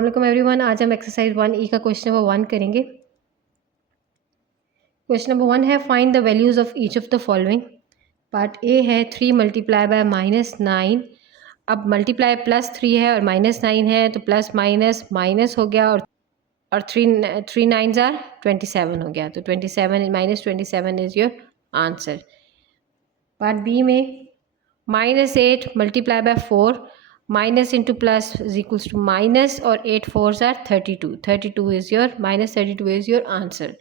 अस्सलाम वालेकुम एवरीवन। आज हम एक्सरसाइज 1E का क्वेश्चन नंबर 1 करेंगे। क्वेश्चन नंबर 1 है find the values of each of the following. Part A है 3 मल्टीप्लाई बाय -9। अब मल्टीप्लाई +3 है और -9 है तो प्लस माइनस माइनस हो गया और थ्री नाइन्स आर 27 हो गया, तो 27 -27 is your answer. Part B में -8 multiply by 4 minus into plus is equals to minus और 8 4s are 32, 32 is your -32 is your answer.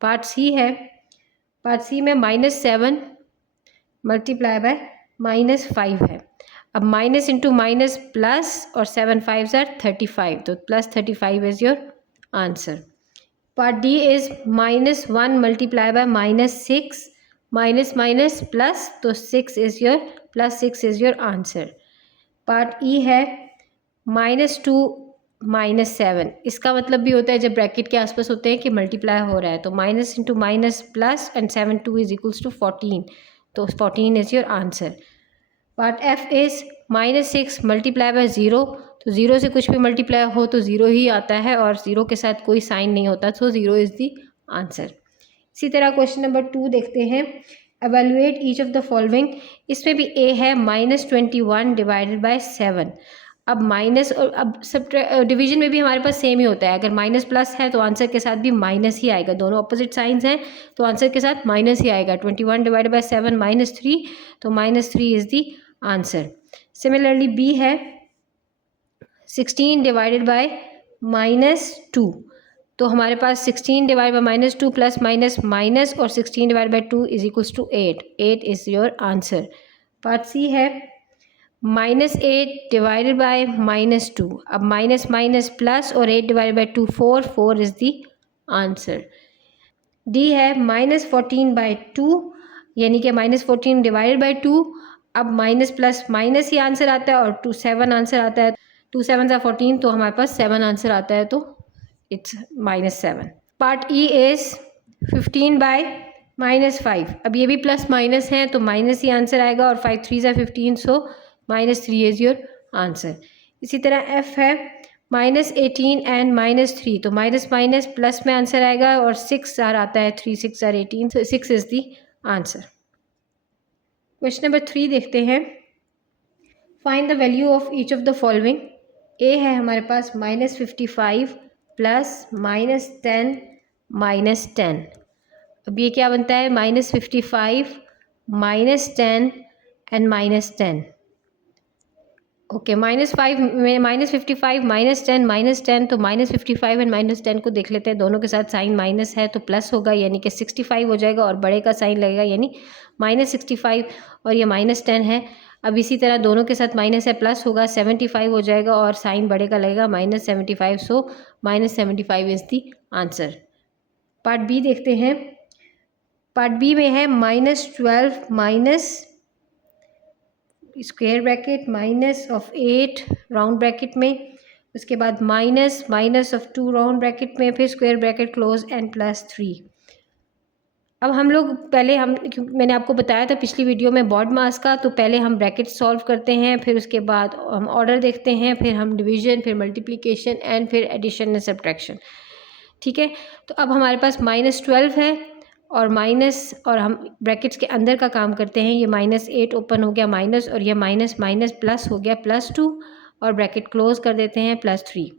Part C है, पार्ट सी में -7 मल्टीप्लाई बाय -5 है। अब माइनस इंटू माइनस प्लस और 7 5s आर 35, तो +35 is your answer. Part D is -1 multiply by -6 minus minus plus, तो 6 is your +6 is your answer. Part E है -2 -7। इसका मतलब भी होता है जब ब्रैकेट के आसपास होते हैं कि मल्टीप्लाई हो रहा है, तो minus into minus plus and 7 2 is equals to 14, तो 14 is your answer. Part F is -6 multiply by 0, तो 0 से कुछ भी मल्टीप्लाई हो तो 0 ही आता है और 0 के साथ कोई साइन नहीं होता, तो 0 इज द आंसर। इसी तरह क्वेश्चन नंबर 2 देखते हैं। Evaluate each of the following. इसमें भी ए है -21 डिवाइडेड बाय 7। अब माइनस और अब सब डिवीजन में भी हमारे पास सेम ही होता है, अगर माइनस प्लस है तो आंसर के साथ भी माइनस ही आएगा, दोनों अपोजिट साइंस हैं तो आंसर के साथ माइनस ही आएगा। 21 डिवाइडेड बाय 7 -3, तो -3 is the answer. Similarly B है 16 डिवाइडेड बाय -2, तो हमारे पास 16 divide by -2 plus minus minus और 16 divide by 2 is equals to 8, 8 is your answer. Part C है -8 डिवाइडेड बाय -2। अब माइनस माइनस प्लस और 8 divide by 2 4, 4 is the answer. D है -14 bye 2, यानी कि -14 डिवाइडेड बाय 2। अब माइनस प्लस माइनस ही answer आता है और 7 आंसर आता है, 2 7 14, तो हमारे पास 7 आंसर आता है, तो it's -7। Part E is 15 by -5। अब ये भी प्लस माइनस है तो माइनस ही आंसर आएगा और 5 3s are 15, so -3 is your answer. इसी तरह एफ है -18 एंड -3, तो माइनस माइनस प्लस में आंसर आएगा और 6 आता है, 3 6 are 18, so 6 is the answer. Question number 3 देखते हैं। Find the value of each of the following. A है हमारे पास -55 प्लस -10 -10। अब ये क्या बनता है, -55 -10 एंड -10। ओके, -5 में -55 -10 -10, तो -55 एंड -10 को देख लेते हैं, दोनों के साथ साइन माइनस है तो प्लस होगा, यानी कि 65 हो जाएगा और बड़े का साइन लगेगा यानी -65 और ये -10 है। अब इसी तरह दोनों के साथ माइनस है, प्लस होगा, 75 हो जाएगा और साइन बड़े का लगेगा -75, so -75 is the answer. Part B देखते हैं। पार्ट बी में है -12 minus square bracket minus of 8 round bracket में, उसके बाद minus minus of 2 round bracket में, फिर स्क्वायर ब्रैकेट क्लोज एंड +3। अब हम लोग पहले मैंने आपको बताया था पिछली वीडियो में बॉड मास का, तो पहले हम ब्रैकेट सॉल्व करते हैं, फिर उसके बाद हम ऑर्डर देखते हैं, फिर हम डिवीजन, फिर मल्टीप्लिकेशन एंड फिर एडिशन एंड सब्ट्रैक्शन। ठीक है, तो अब हमारे पास -12 है और माइनस, और हम ब्रैकेट्स के अंदर का काम करते हैं। ये -8 ओपन हो गया माइनस, और ये माइनस माइनस प्लस हो गया +2 और ब्रैकेट क्लोज कर देते हैं +3।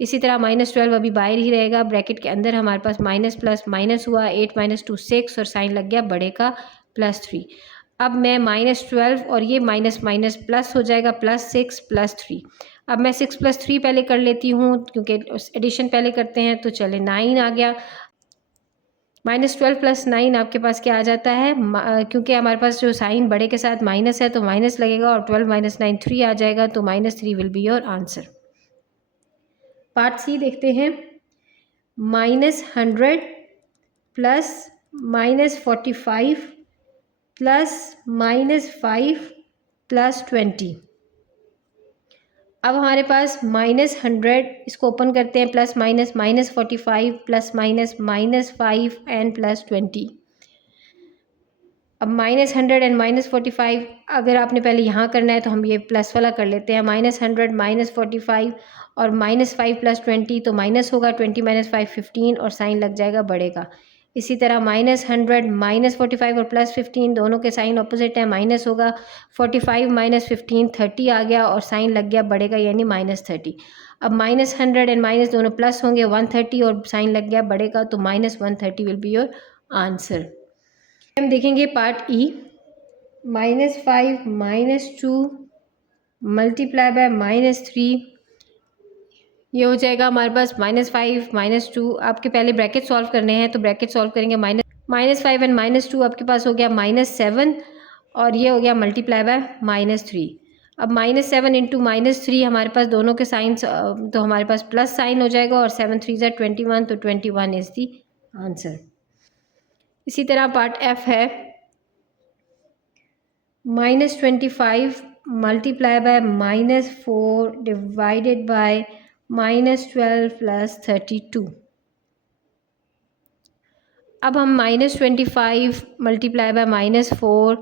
इसी तरह -12 अभी बाहर ही रहेगा, ब्रैकेट के अंदर हमारे पास माइनस प्लस माइनस हुआ, 8 - 2 6 और साइन लग गया बड़े का +3। अब मैं -12 और ये माइनस माइनस प्लस हो जाएगा +6 +3। अब मैं 6 + 3 पहले कर लेती हूँ क्योंकि एडिशन पहले करते हैं, तो चले 9 आ गया। -12 + 9 आपके पास क्या आ जाता है, क्योंकि हमारे पास जो साइन बड़े के साथ माइनस है तो माइनस लगेगा और 12 - 9 3 आ जाएगा, तो -3 will be your answer. Part C देखते हैं। -100 प्लस -45 प्लस -5 प्लस 20। अब हमारे पास -100, इसको ओपन करते हैं, plus minus -45 plus minus -5 and +20। अब -100 एंड -45 अगर आपने पहले यहाँ करना है तो हम ये प्लस वाला कर लेते हैं। -100 -45 और -5 + 20 तो माइनस होगा, 20 - 5 15 और साइन लग जाएगा बड़े का। इसी तरह -100 -45 और +15 दोनों के साइन अपोजिट है, माइनस होगा। 45 - 15 30 आ गया और साइन लग गया बड़े का यानी -30। अब -100 एंड माइनस दोनों प्लस होंगे, 130 और साइन लग गया बड़े का तो -130 विल बी योर आंसर। हम देखेंगे पार्ट ई। -5 - 2 मल्टीप्लाई बाय -3, ये हो जाएगा हमारे पास -5 - 2। आपके पहले ब्रैकेट सॉल्व करने हैं तो ब्रैकेट सॉल्व करेंगे। -5 एंड -2 आपके पास हो गया -7 और ये हो गया मल्टीप्लाई बाय -3। अब -7 इंटू -3 हमारे पास दोनों के साइंस तो हमारे पास प्लस साइन हो जाएगा और 7 3 ज़ा 21 तो 21 इज़ दी आंसर। इसी तरह पार्ट एफ है। -25 मल्टीप्लाई बाय -4 डिवाइडेड बाय -12 + 32। अब हम -25 मल्टीप्लाई बाय -4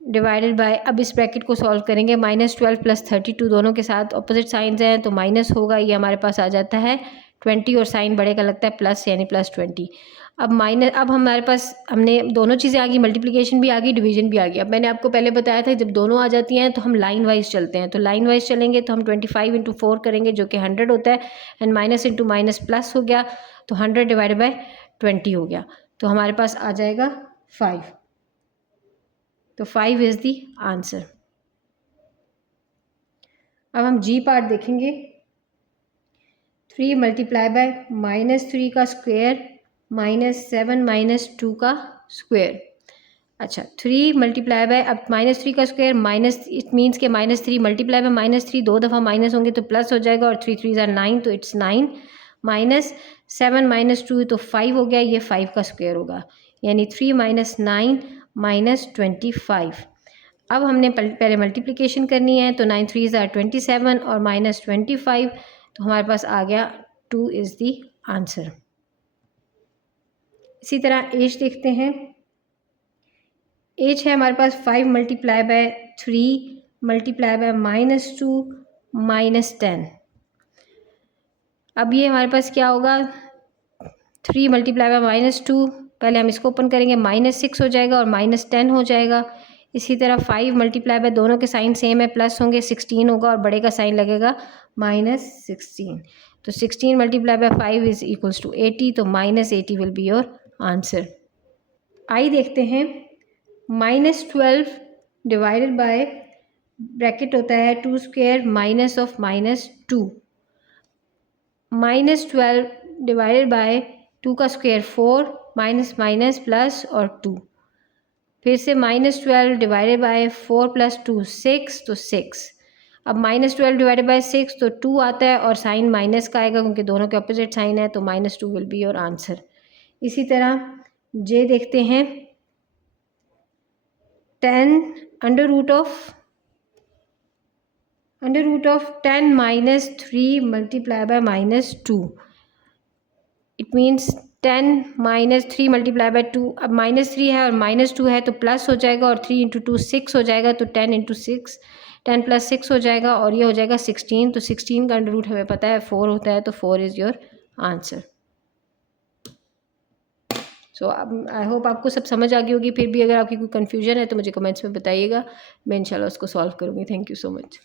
डिवाइडेड बाय, अब इस ब्रैकेट को सॉल्व करेंगे। -12 + 32 दोनों के साथ अपोजिट साइंस हैं तो माइनस होगा, ये हमारे पास आ जाता है 20 और साइन बड़े का लगता है प्लस यानी +20। अब हमारे पास हमने दोनों चीज़ें आ गई, मल्टीप्लिकेशन भी आ गई, डिवीजन भी आ गई। अब मैंने आपको पहले बताया था जब दोनों आ जाती हैं तो हम लाइन वाइज चलते हैं, तो लाइन वाइज चलेंगे तो हम 25 × 4 करेंगे जो कि 100 होता है and minus into minus plus हो गया तो 100 डिवाइडेड बाय 20 हो गया तो हमारे पास आ जाएगा 5। तो 5 इज़ दी आंसर। अब हम जी पार्ट देखेंगे। 3 मल्टीप्लाई बाय -3 का स्क्वायर -7 - 2 का स्क्वायर। अच्छा 3 मल्टीप्लाई बाय, अब -3 का स्क्वायर माइनस, इट मीन्स के -3 मल्टीप्लाई बाय -3 दो दफ़ा माइनस होंगे तो प्लस हो जाएगा और 3 3 ज़ा 9 तो इट्स 9 -7 - 2 तो 5 हो गया, ये 5 का स्क्वायर होगा यानी 3 - 9 - 25। अब हमने पहले मल्टीप्लिकेशन करनी है तो 9 3 ज़ा 27 और -25 तो हमारे पास आ गया 2 इज़ दी आंसर। इसी तरह एज देखते हैं। एज है हमारे पास 5 मल्टीप्लाई बाय 3 मल्टीप्लाई बाय -2 -10। अब ये हमारे पास क्या होगा, 3 मल्टीप्लाई बाय -2, पहले हम इसको ओपन करेंगे, -6 हो जाएगा और -10 हो जाएगा। इसी तरह 5 मल्टीप्लाई बाय, दोनों के साइन सेम है, प्लस होंगे, 16 होगा और बड़े का साइन लगेगा -16। तो 16 multiply by 5 is equals to 80 तो -80 will be your answer. I देखते हैं। -12 डिवाइडेड बाय, ब्रैकेट होता है 2 square minus of -2, -12 divided by 2 का स्क्वायर 4 माइनस माइनस प्लस और 2, फिर से -12 डिवाइडेड बाय 4 + 2 6 तो 6। अब -12 डिवाइडेड बाय 6 तो 2 आता है और साइन माइनस का आएगा क्योंकि दोनों के अपोजिट साइन है तो -2 विल बी योर आंसर। इसी तरह जे देखते हैं। 10 under root of 10 - 3 multiply by -2, it means 10 - 3 multiply by 2। अब -3 है और -2 है तो प्लस हो जाएगा और 3 × 2 6 हो जाएगा तो 10 × 6 10 + 6 हो जाएगा और ये हो जाएगा 16। तो 16 का अंडर रूट हमें पता है 4 होता है तो 4 इज़ योर आंसर। सो अब आई होप आपको सब समझ आ गई होगी। फिर भी अगर आपकी कोई कन्फ्यूजन है तो मुझे कमेंट्स में बताइएगा, मैं इंशाल्लाह उसको सॉल्व करूँगी। Thank you so much.